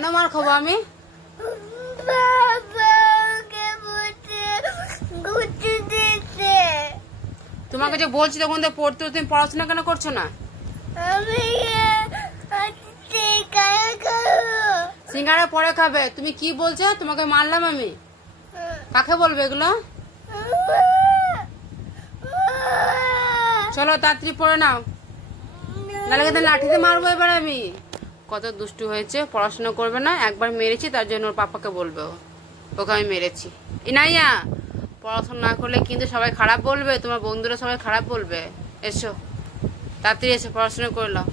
কেন মার খাবো আমি? তোমাকে যে বলছি তখন তো পড়তে, তুমি পড়াশোনা কেন করছো না? সিঙ্গারা পরে খাবে। তুমি কি বলছো? তোমাকে মারলাম আমি? কাকে বলবে এগুলো? চলো তাড়াতাড়ি পড়ে নাও, নাহলে কিন্তু লাঠিতে মারবো এবার আমি। কত দুষ্টু হয়েছে, পড়াশোনা করবে না। একবার মেরেছি তার জন্য ওর পাপাকে বলবে ওকে আমি মেরেছি। ইনাইয়া, পড়াশোনা না করলে কিন্তু সবাই খারাপ বলবে, তোমার বন্ধুরা সবাই খারাপ বলবে। এসো তাড়াতাড়ি এসো, পড়াশোনা করে নাও,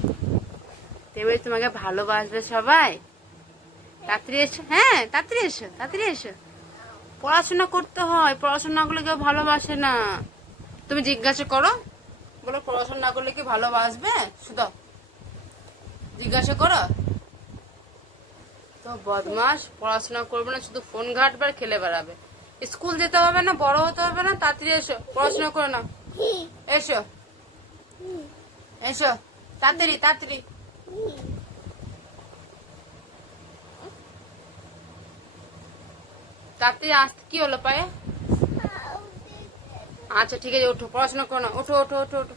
এবার তোমাকে ভালোবাসবে সবাই। তাড়াতাড়ি এসো, হ্যাঁ তাড়াতাড়ি এসো, তাড়াতাড়ি এসো। পড়াশোনা করতে হয়, পড়াশোনা না করলে কেউ ভালোবাসে না। তুমি জিজ্ঞাসা করো, বলো পড়াশোনা না করলে কি ভালোবাসবে? শুধু জিজ্ঞাসা করো তো। বদমাস, পড়াশোনা করবে না, শুধু ফোন ঘাটবে আর খেলে বেড়াবে। স্কুল যেতে হবে না, বড় হতে হবে না। তাড়াতাড়ি এসো, পড়াশোনা করে নাও। এসো এসো, তাড়াতাড়ি তাড়াতাড়ি। তাড়াতাড়ি আসতে কি হলো পায়ে? আচ্ছা ঠিক আছে, ওঠো, পড়াশোনা করো না। ওঠো ওঠো ওঠো ওঠো।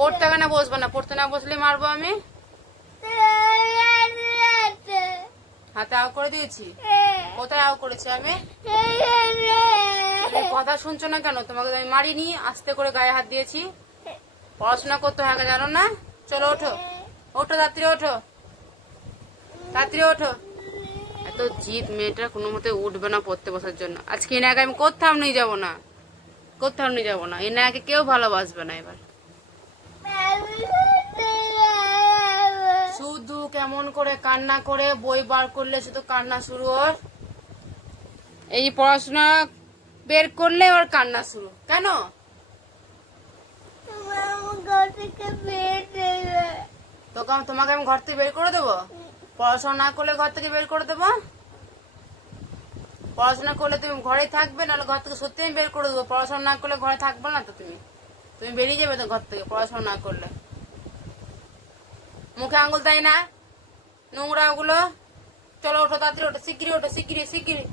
পড়তে হবে না, বসবে না। পড়তে না বসলে মারবো আমি। হাতে আও করে দিয়েছি? কোথায় আও করেছি আমি? কথা শুনছো না কেন? তোমাকে আমি মারিনি, আস্তে করে গায়ে হাত দিয়েছি। পড়াশোনা করতে হয় জানো না? চলো ওঠো ওঠো, তাড়াতাড়ি ওঠো, তাড়াতাড়ি ওঠো। এত জিদ মেয়েটা, কোনো মতে উঠবে না পড়তে বসার জন্য। আজকে এনাকে আমি কোথাও নিয়ে যাবো না, কোথাও নিয়ে যাবো না। এনাকে কেউ ভালোবাসবে না এবার। শুধু কেমন করে কান্না করে, বই বার করলে শুধু কান্না শুরু ওর। এই পড়াশোনা বের করলে ওর কান্না শুরু। কেন? তোমাকে আমি ঘর থেকে বের করে দেবো? পড়াশোনা না করলে ঘর থেকে বের করে দেবো? পড়াশোনা করলে তুমি ঘরে থাকবে, নাহলে ঘর থেকে সত্যি আমি বের করে দেবো। পড়াশোনা না করলে ঘরে থাকবে না তো, তুমি বেরিয়ে যাবে তো ঘর থেকে পড়াশোনা না করলে। মুখে আঙুল তাই না, নোংরা ওগুলো। চলো ওঠো, তাড়াতাড়ি ওঠো, শিগগিরি ওঠো, শিগগিরি শিগগিরি।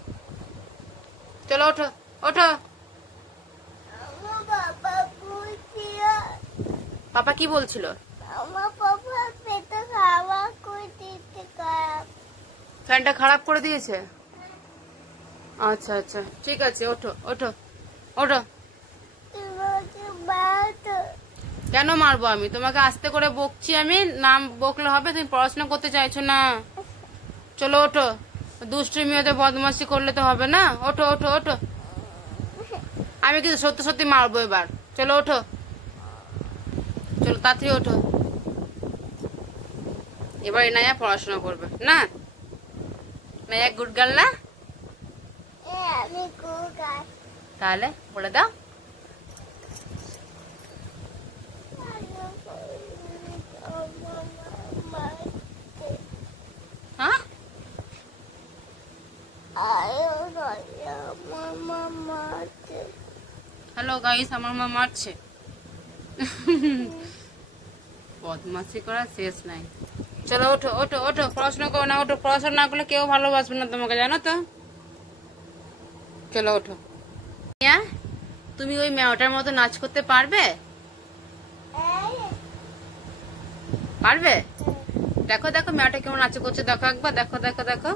চলো ওঠো ওঠো। পাপা কি বলছিল? ফ্যানটা খারাপ করে দিয়েছে? আচ্ছা আচ্ছা ঠিক আছে, ওঠো ওঠো ওঠো। কেন মারবো আমি তোমাকে? আস্তে করে বকছি আমি, নাম বকলে হবে? তুমি পড়াশোনা করতে চাইছো না। চলো ওঠো, দুষ্টুমি হতে বদমাশি করলে তো হবে না। ওঠো ওঠো ওঠো। আমি কিন্তু সত্যি সত্যি মারবো এবার। চলো ওঠো, চলো তাড়াতাড়ি ওঠো। এবার এনায়া পড়াশোনা করবে না? নাইয়া গুড গার্ল না? তাহলে বলে দাও। হ্যাঁ, হ্যালো গাইস, আমার মা মারছে। বদমাশি করা শেষ নাই। চলো ওঠো ওঠো ওঠো, পড়াশোনা করো না। ওঠো, পড়াশোনা না করলে কেউ ভালোবাসবে না তোমাকে, জানো তো। চলো ওঠো। তুমি ওই মেয়েটার মতো নাচ করতে পারবে? পারবে? দেখো দেখো মেয়েটা কেমন নাচ করছে, দেখো একবার, দেখো দেখো দেখো।